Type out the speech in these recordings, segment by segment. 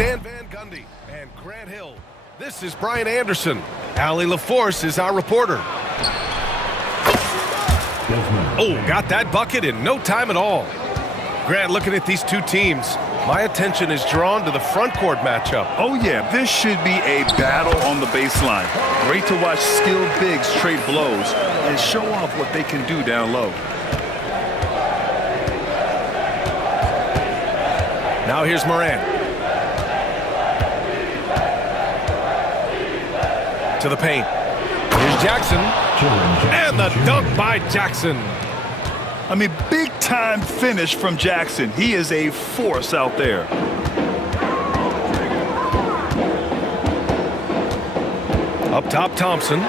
Stan Van Gundy and Grant Hill. This is Brian Anderson. Allie LaForce is our reporter. Oh, got that bucket in no time at all. Grant, looking at these two teams, my attention is drawn to the front court matchup. Oh, yeah, this should be a battle on the baseline. Great to watch skilled bigs trade blows and show off what they can do down low. Now here's Morant. To the paint. Here's Jackson. And the dunk by Jackson. I mean, big-time finish from Jackson. He is a force out there. Up top, Thompson.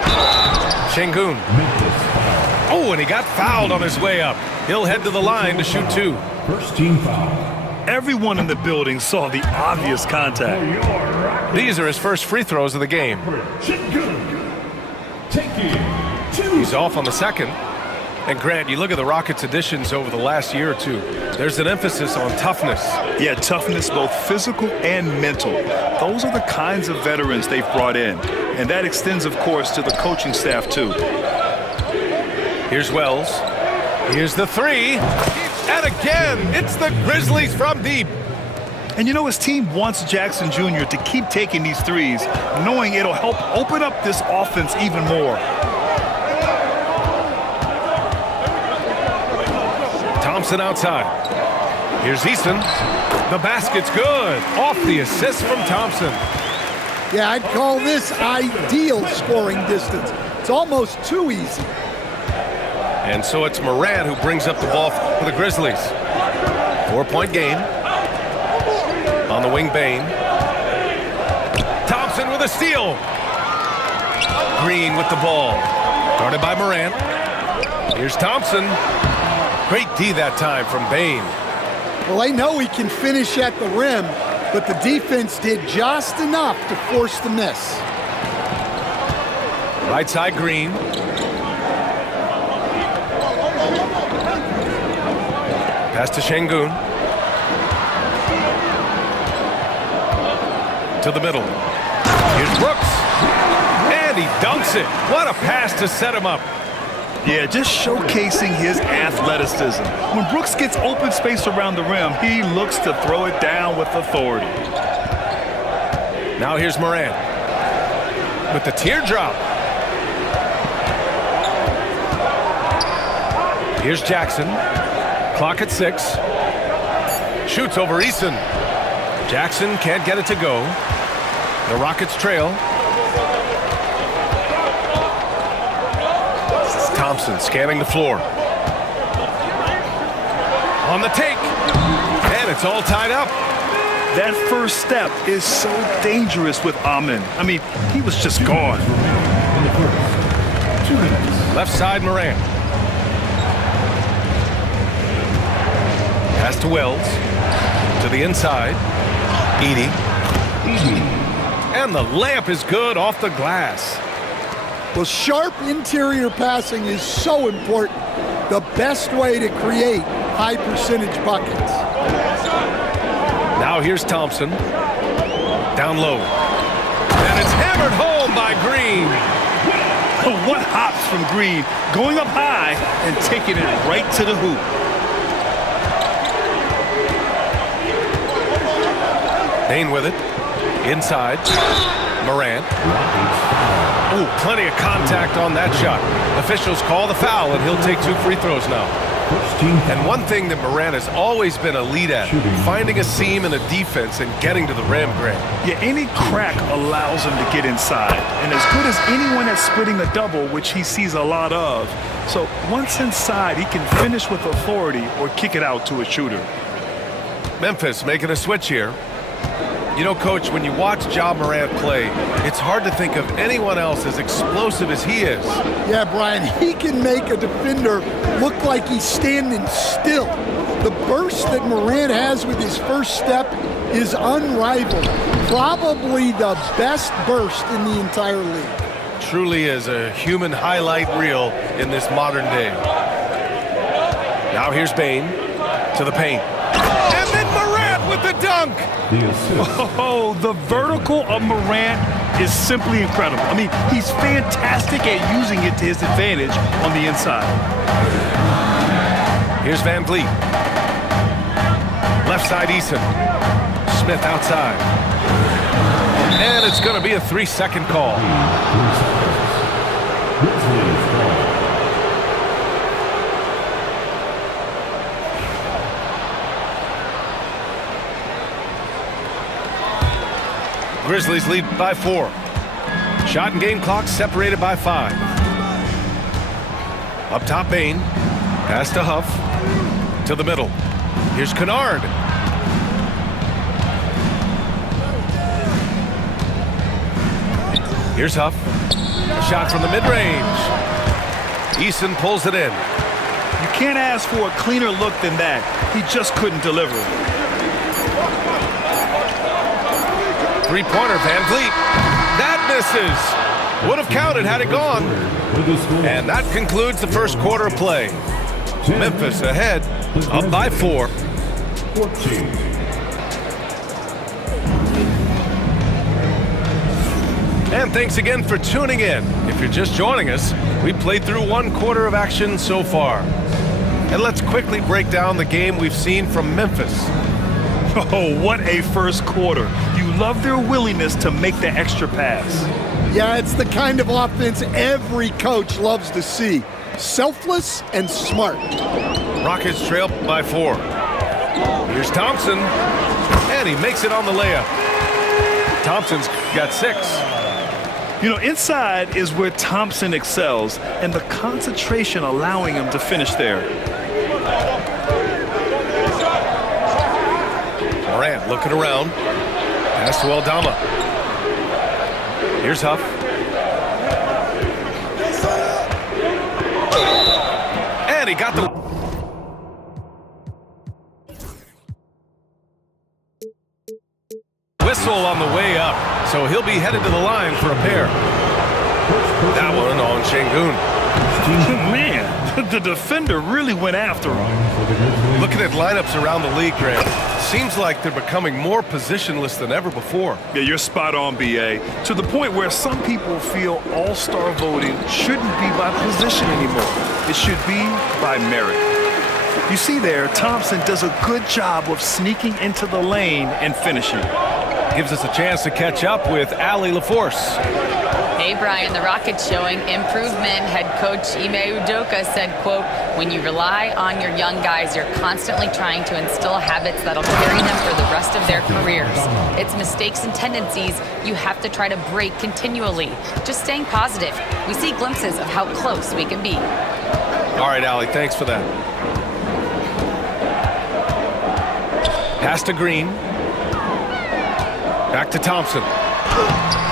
Şengün. Oh, and he got fouled on his way up. He'll head to the line to shoot two. First team foul. Everyone in the building saw the obvious contact. These are his first free throws of the game. He's off on the second. And Grant, you look at the Rockets' additions over the last year or two. There's an emphasis on toughness. Yeah, toughness, both physical and mental. Those are the kinds of veterans they've brought in. And that extends, of course, to the coaching staff, too. Here's Wells. Here's the three. And again, it's the Grizzlies from deep. And you know, his team wants Jackson Jr. to keep taking these threes, knowing it'll help open up this offense even more. Thompson outside. Here's Easton. The basket's good. Off the assist from Thompson. Yeah, I'd call this ideal scoring distance. It's almost too easy. And so it's Morant who brings up the ball for the Grizzlies. 4-point game. On the wing, Bane. Thompson with a steal. Green with the ball. Guarded by Morant. Here's Thompson. Great D that time from Bane. Well, they know he can finish at the rim, but the defense did just enough to force the miss. Right side, Green. Pass to Şengün. To the middle. Here's Brooks. And he dunks it. What a pass to set him up. Yeah, just showcasing his athleticism. When Brooks gets open space around the rim, he looks to throw it down with authority. Now here's Morant. With the teardrop. Here's Jackson. Clock at 6. Shoots over Easton. Jackson can't get it to go. The Rockets trail. Thompson scanning the floor. On the take. And it's all tied up. That first step is so dangerous with Amin. I mean, he was just gone. Left side, Morant. Pass to Wells. To the inside. Edey. And the layup is good off the glass. Well, sharp interior passing is so important. The best way to create high percentage buckets. Now here's Thompson. Down low. And it's hammered home by Green. Oh, what hops from Green, going up high and taking it right to the hoop. Bane with it. Inside. Morant. Oh, plenty of contact on that shot. Officials call the foul, and he'll take 2 free throws now. And one thing that Morant has always been a lead at, finding a seam in a defense and getting to the rim, Grant. Yeah, any crack allows him to get inside. And as good as anyone at splitting a double, which he sees a lot of. So once inside, he can finish with authority or kick it out to a shooter. Memphis making a switch here. You know, Coach, when you watch Ja Morant play, it's hard to think of anyone else as explosive as he is. Yeah, Brian, he can make a defender look like he's standing still. The burst that Morant has with his first step is unrivaled. Probably the best burst in the entire league. Truly is a human highlight reel in this modern day. Now here's Bane to the paint. And then Morant with the dunk. The assist. Oh, the vertical of Morant is simply incredible. I mean, he's fantastic at using it to his advantage on the inside. Here's Van Vliet. Left side, Eason. Smith outside. And it's going to be a 3-second call. Grizzlies lead by 4. Shot and game clock separated by 5. Up top, Bain. Pass to Huff. To the middle. Here's Kennard. Here's Huff. A shot from the mid-range. Eason pulls it in. You can't ask for a cleaner look than that. He just couldn't deliver. Three-pointer, Van Vliet. That misses. Would have counted had it gone. And that concludes the first quarter of play. Memphis ahead, up by 4. 14. And thanks again for tuning in. If you're just joining us, we played through 1 quarter of action so far. And let's quickly break down the game we've seen from Memphis. Oh, what a first quarter. You love their willingness to make the extra pass. Yeah, it's the kind of offense every coach loves to see. Selfless and smart. Rockets trail by 4. Here's Thompson. And he makes it on the layup. Thompson's got 6. You know, inside is where Thompson excels, and the concentration allowing him to finish there. Morant looking around. Pass to Aldama. Here's Huff. And he got the... Whistle on the way up, so he'll be headed to the line for a pair. That one on Şengün. Man, the defender really went after him. Looking at lineups around the league, Grant, seems like they're becoming more positionless than ever before. Yeah, you're spot on, B.A. To the point where some people feel all-star voting shouldn't be by position anymore. It should be by merit. You see there, Thompson does a good job of sneaking into the lane and finishing. Gives us a chance to catch up with Allie LaForce. Hey, Brian, the Rockets showing improvement. Head coach Ime Udoka said, quote, when you rely on your young guys, you're constantly trying to instill habits that'll carry them for the rest of their careers. It's mistakes and tendencies you have to try to break continually. Just staying positive. We see glimpses of how close we can be. All right, Allie, thanks for that. Pass to Green. Back to Thompson.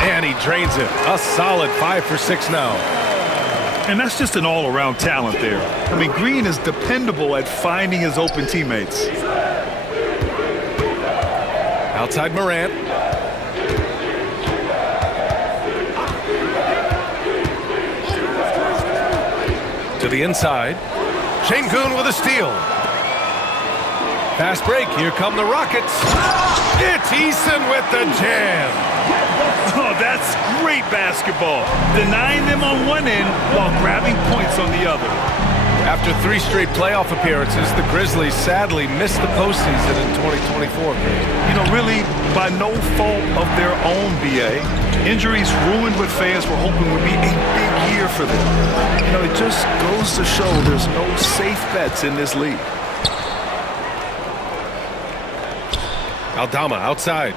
And he drains it. A solid 5 for 6 now. And that's just an all-around talent there. I mean, Green is dependable at finding his open teammates. Outside Morant. To the inside. Şengün with a steal. Fast break. Here come the Rockets. It's Eason with the jam. Oh, that's great basketball. Denying them on one end while grabbing points on the other. After 3 straight playoff appearances, the Grizzlies sadly missed the postseason in 2024. You know, really, by no fault of their own, B.A. Injuries ruined what fans were hoping would be a big year for them. You know, it just goes to show there's no safe bets in this league. Aldama outside.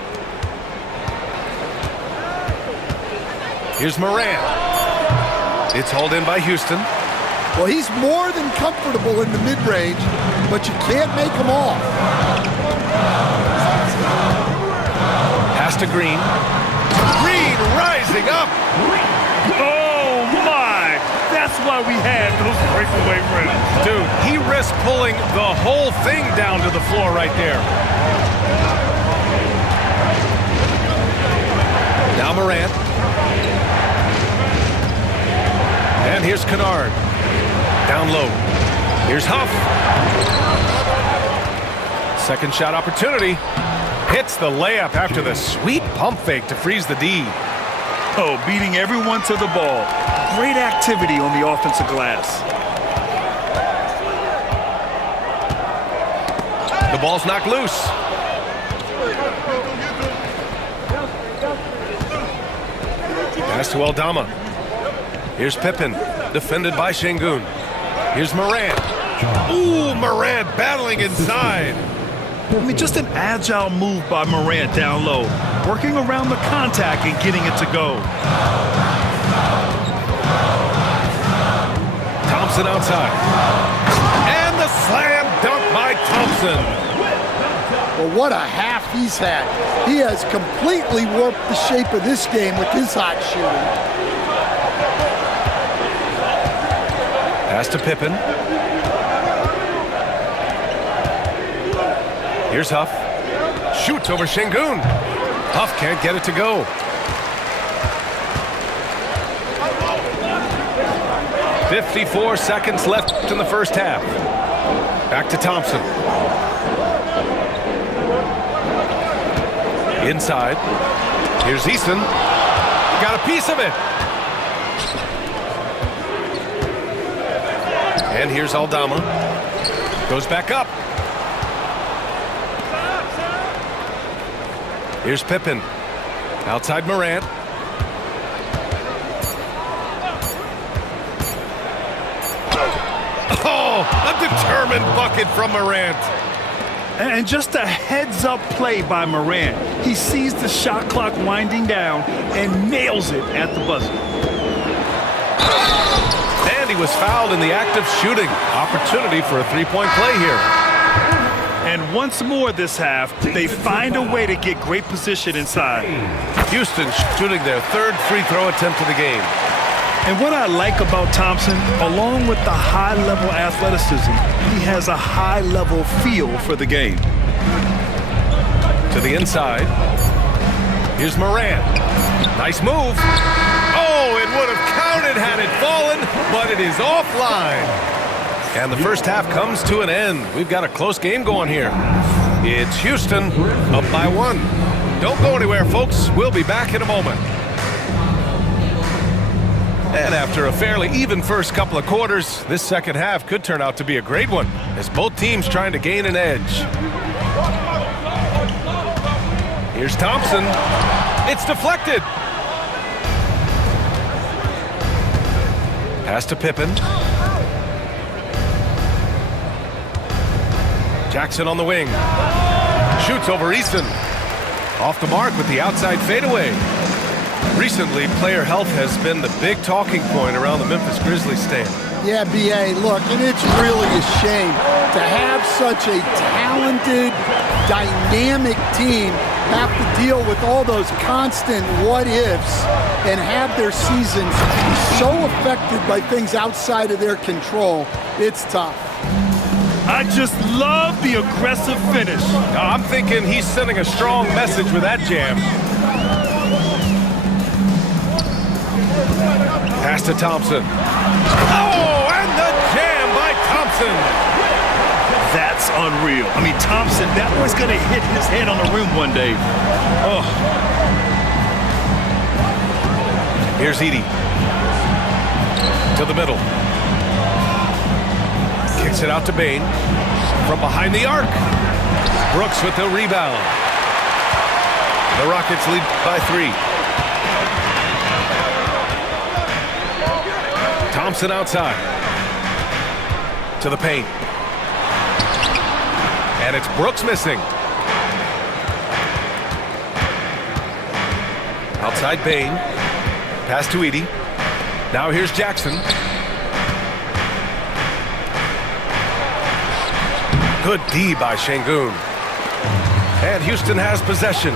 Here's Morant. It's hauled in by Houston. Well, he's more than comfortable in the mid-range, but you can't make him off. Pass to Green. Green rising up. Oh, my! That's why we had those breakaway rims. Dude, he risked pulling the whole thing down to the floor right there. Now Morant. And here's Kennard. Down low. Here's Huff. Second shot opportunity. Hits the layup after the sweet pump fake to freeze the D. Oh, beating everyone to the ball. Great activity on the offensive glass. The ball's knocked loose. Pass to Aldama. Here's Pippen, defended by Şengün. Here's Morant. Ooh, Morant battling inside. I mean, just an agile move by Morant down low, working around the contact and getting it to go. Thompson outside. And the slam dunk by Thompson. Well, what a half he's had. He has completely warped the shape of this game with his hot shooting. Pass to Pippen. Here's Huff. Shoots over Şengün. Huff can't get it to go. "54 seconds left in the first half." Back to Thompson. Inside. Here's Eason. Got a piece of it. And here's Aldama. Goes back up. Here's Pippen. Outside Morant. Oh, a determined bucket from Morant. And just a heads-up play by Morant. He sees the shot clock winding down and nails it at the buzzer. And he was fouled in the act of shooting. Opportunity for a three-point play here. And once more this half, they find a way to get great position inside. Houston shooting their third free throw attempt of the game. And what I like about Thompson, along with the high-level athleticism, he has a high-level feel for the game. To the inside. Here's Morant. Nice move. Oh, it would have counted had it fallen, but it is offline. And the first half comes to an end. We've got a close game going here. It's Houston up by 1. Don't go anywhere, folks. We'll be back in a moment. And after a fairly even first couple of quarters, this second half could turn out to be a great one, as both teams trying to gain an edge. Here's Thompson. It's deflected. Pass to Pippen. Jackson on the wing. Shoots over Eason. Off the mark with the outside fadeaway. Recently, player health has been the big talking point around the Memphis Grizzlies stand. Yeah, B.A., look, and it's really a shame to have such a talented, dynamic team have to deal with all those constant what-ifs and have their seasons so affected by things outside of their control. It's tough. I just love the aggressive finish. I'm thinking he's sending a strong message with that jam. Pass to Thompson. Oh, and the jam by Thompson. That's unreal. I mean, Thompson, that was going to hit his head on the rim one day. Oh. Here's Edey. To the middle. Kicks it out to Bane. From behind the arc. Brooks with the rebound. The Rockets lead by 3. Thompson outside. To the paint. And it's Brooks missing. Outside Bane. Pass to Edey. Now here's Jackson. Good D by Şengün. And Houston has possession.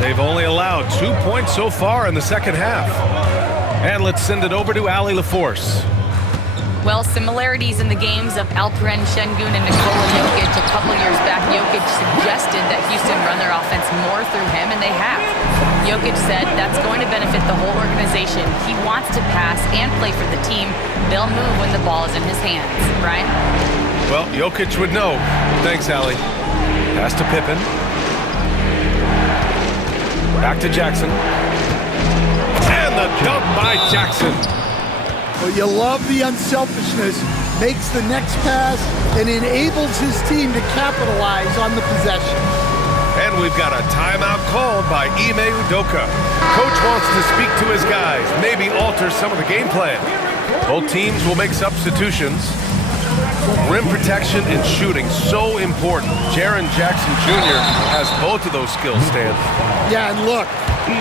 They've only allowed 2 points so far in the second half. And let's send it over to Allie LaForce. Well, similarities in the games of Alperen Şengün and Nikola Jokic. A couple years back, Jokic suggested that Houston run their offense more through him, and they have. Jokic said that's going to benefit the whole organization. He wants to pass and play for the team. They'll move when the ball is in his hands. Brian? Well, Jokic would know. Thanks, Allie. Pass to Pippen. Back to Jackson. And the dunk by Jackson. Well, you love the unselfishness. Makes the next pass and enables his team to capitalize on the possession. And we've got a timeout called by Ime Udoka. Coach wants to speak to his guys, maybe alter some of the game plan. Both teams will make substitutions. Rim protection and shooting, so important. Jaren Jackson Jr. has both of those skills, Stan. Yeah, and look,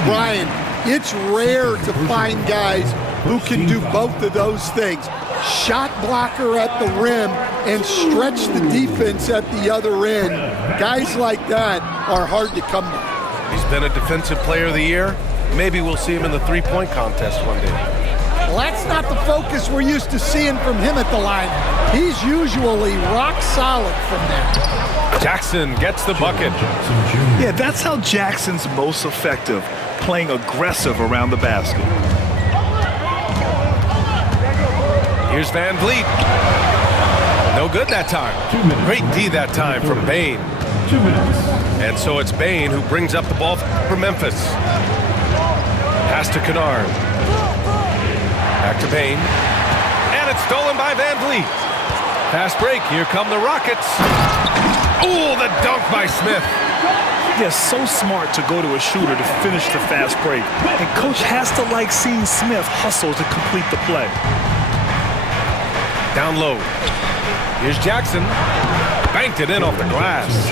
Brian, it's rare to find guys who can do both of those things. Shot blocker at the rim and stretch the defense at the other end. Guys like that are hard to come by. He's been a defensive player of the year. Maybe we'll see him in the three-point contest one day. Well, that's not the focus we're used to seeing from him at the line. He's usually rock solid from there. Jackson gets the bucket. Yeah, that's how Jackson's most effective, playing aggressive around the basket. Here's Van Vliet. No good that time. Great D that time from Bane. 2 minutes. And so it's Bane who brings up the ball for Memphis. Pass to Kennard. Back to Bane. And it's stolen by Van Vliet. Fast break. Here come the Rockets. Ooh, the dunk by Smith. Yeah, so smart to go to a shooter to finish the fast break. And coach has to like seeing Smith hustle to complete the play. Down low. Here's Jackson. Banked it in off the glass.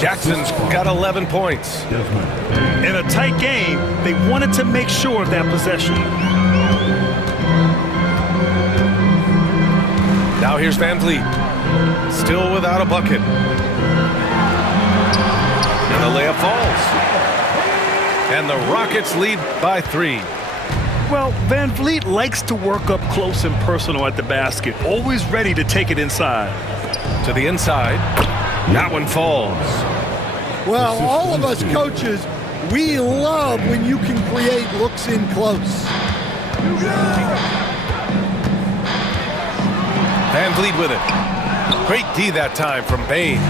Jackson's got 11 points. In a tight game, they wanted to make sure of that possession. Now here's Van Vliet. Still without a bucket. And the layup falls. And the Rockets lead by 3. Well, Van Vliet likes to work up close and personal at the basket, always ready to take it inside. To the inside. That one falls. Well, all of us coaches, we love when you can create looks in close. Van Vliet with it. Great D that time from Bane.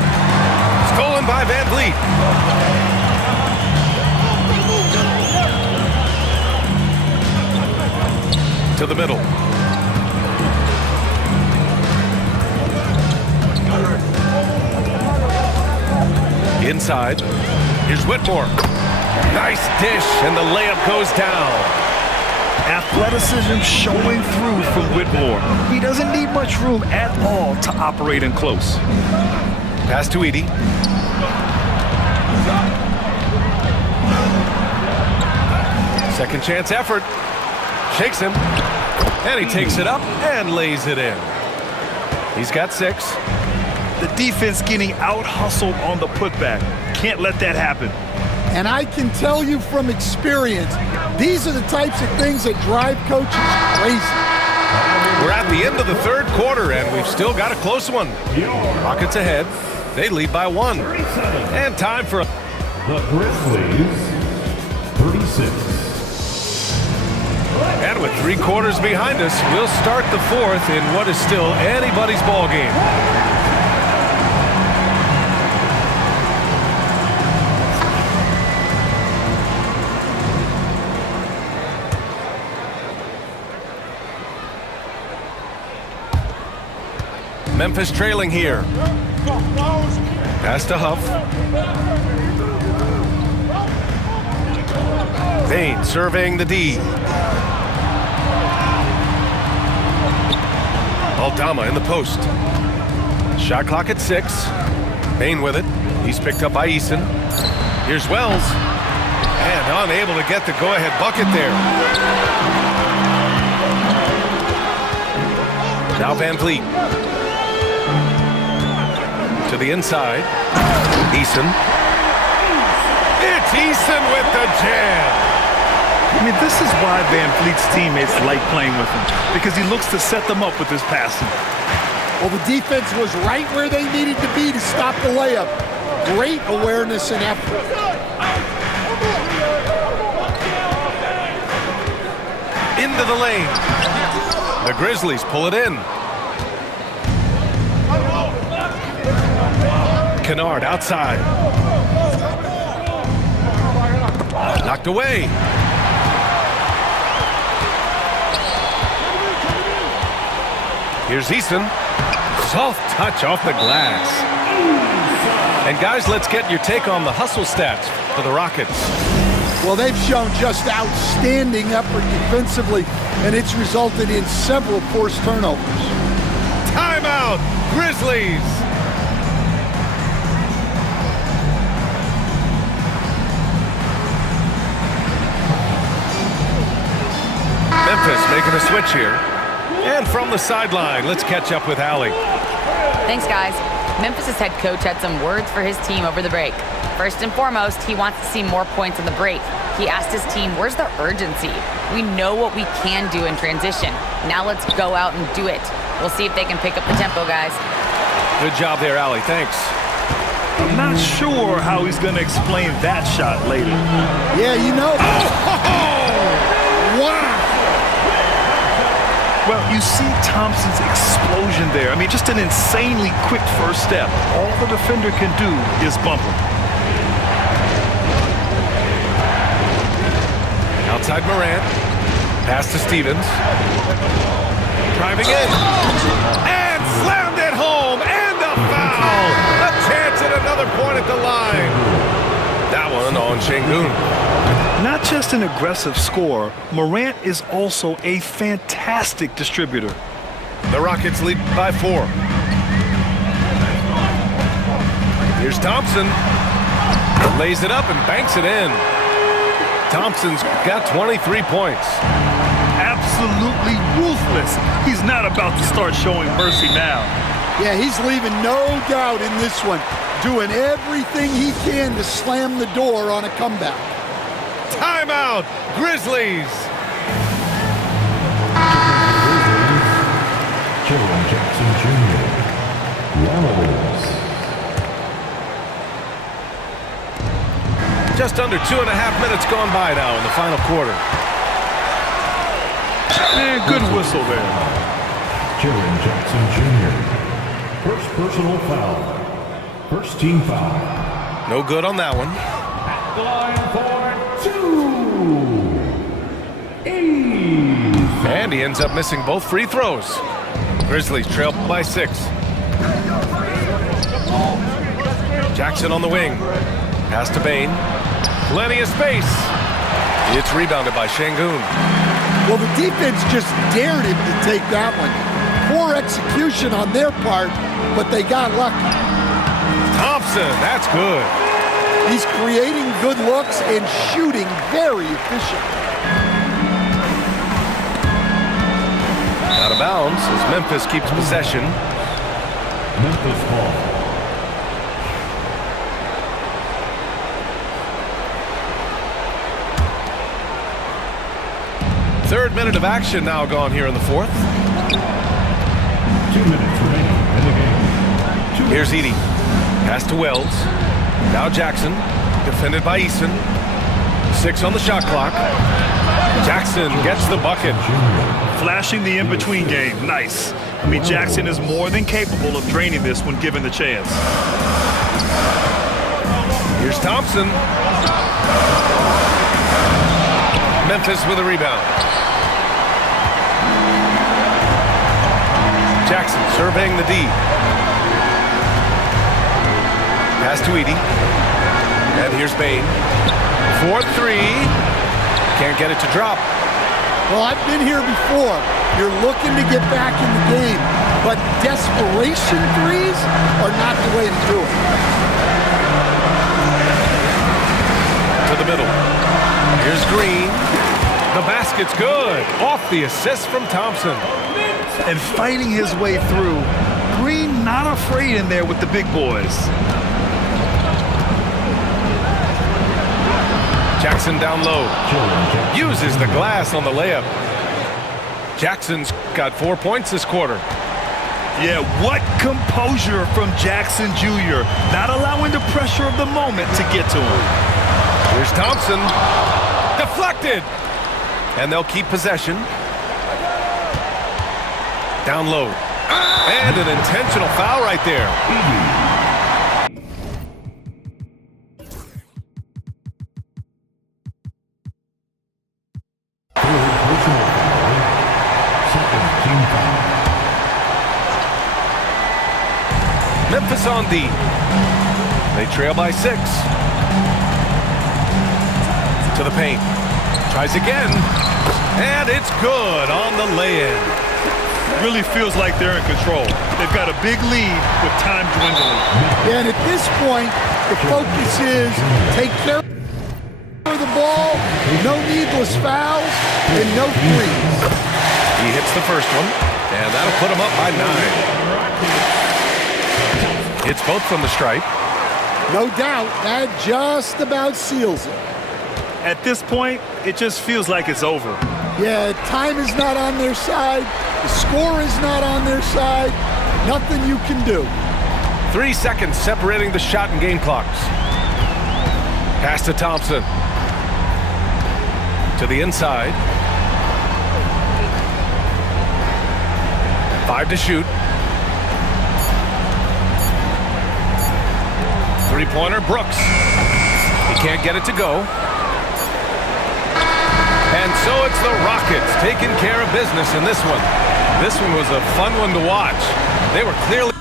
Stolen by Van Vliet. To the middle. Inside. Here's Whitmore. Nice dish, and the layup goes down. Athleticism showing through from Whitmore. He doesn't need much room at all to operate in close. Pass to Edey. Second chance effort. Shakes him. And he takes it up and lays it in. He's got 6. The defense getting out-hustled on the putback. Can't let that happen. And I can tell you from experience, these are the types of things that drive coaches crazy. We're at the end of the third quarter, and we've still got a close one. Rockets ahead. They lead by 1. And time for The Grizzlies, 36. And with 3 quarters behind us, we'll start the 4th in what is still anybody's ball game. Memphis trailing here. Pass to Huff. Bane surveying the D. Aldama in the post. Shot clock at 6. Bane with it. He's picked up by Eason. Here's Wells. And unable to get the go-ahead bucket there. Now Van Vliet. To the inside. Eason. It's Eason with the jam. I mean, this is why Van Vliet's teammates like playing with him, because he looks to set them up with his passing. Well, the defense was right where they needed to be to stop the layup. Great awareness and effort. Into the lane. The Grizzlies pull it in. Kennard outside. Knocked away. Here's Eason. Soft touch off the glass. And guys, let's get your take on the hustle stats for the Rockets. Well, they've shown just outstanding effort defensively, and it's resulted in several forced turnovers. Timeout, Grizzlies. Memphis making a switch here. And from the sideline, let's catch up with Allie. Thanks, guys. Memphis' head coach had some words for his team over the break. First and foremost, he wants to see more points on the break. He asked his team, where's the urgency? We know what we can do in transition. Now let's go out and do it. We'll see if they can pick up the tempo, guys. Good job there, Allie. Thanks. I'm not sure how he's going to explain that shot later. Yeah, you know. Wow. Well, you see Thompson's explosion there. I mean, just an insanely quick first step. All the defender can do is bump him. Outside Morant. Pass to Stevens. Driving in. And slammed it home. And the foul. A chance at another point at the line. That one on Şengün. Not just an aggressive scorer, Morant is also a fantastic distributor. The Rockets lead by 4. Here's Thompson. Lays it up and banks it in. Thompson's got 23 points. Absolutely ruthless. He's not about to start showing mercy now. Yeah, he's leaving no doubt in this one. Doing everything he can to slam the door on a comeback. Timeout, Grizzlies. Jaren Jackson Jr. Rebels. Just under 2.5 minutes gone by now in the final quarter. And good whistle there. Jaren Jackson Jr. First personal foul. First team foul. No good on that one. At the line for 2. And he ends up missing both free throws. Grizzlies trail by 6. Jackson on the wing. Pass to Bane. Plenty of space. It's rebounded by Şengün. Well, the defense just dared him to take that one. Poor execution on their part, but they got lucky. Thompson, that's good. He's creating good looks and shooting very efficient. Out of bounds as Memphis keeps possession. Memphis ball. Third minute of action now gone here in the fourth. 2 minutes remaining in the game. Here's Edey. Pass to Wells. Now Jackson. Defended by Eason. 6 on the shot clock. Jackson gets the bucket. Flashing the in-between game. Nice. I mean, Jackson is more than capable of draining this when given the chance. Here's Thompson. Memphis with a rebound. Jackson surveying the D. Pass to Edey. And here's Bane. 4-3. Can't get it to drop. Well, I've been here before. You're looking to get back in the game, but desperation threes are not the way to do it. To the middle. Here's Green. The basket's good. Off the assist from Thompson. And fighting his way through. Green not afraid in there with the big boys. Jackson down low. Uses the glass on the layup. Jackson's got 4 points this quarter. Yeah, what composure from Jackson Jr. Not allowing the pressure of the moment to get to him. Here's Thompson. Deflected. And they'll keep possession. Down low. And an intentional foul right there. Memphis on D. They trail by 6. To the paint. Tries again. And it's good on the lay-in. Really feels like they're in control. They've got a big lead with time dwindling. And at this point, the focus is take care of the ball, no needless fouls, and no threes. He hits the first one, and that'll put him up by 9. It's both from the stripe. No doubt, that just about seals it. At this point, it just feels like it's over. Yeah, time is not on their side. The score is not on their side. Nothing you can do. 3 seconds separating the shot and game clocks. Pass to Thompson. To the inside. 5 to shoot. 3-pointer, Brooks. He can't get it to go. And so it's the Rockets taking care of business in this one. This one was a fun one to watch. They were clearly...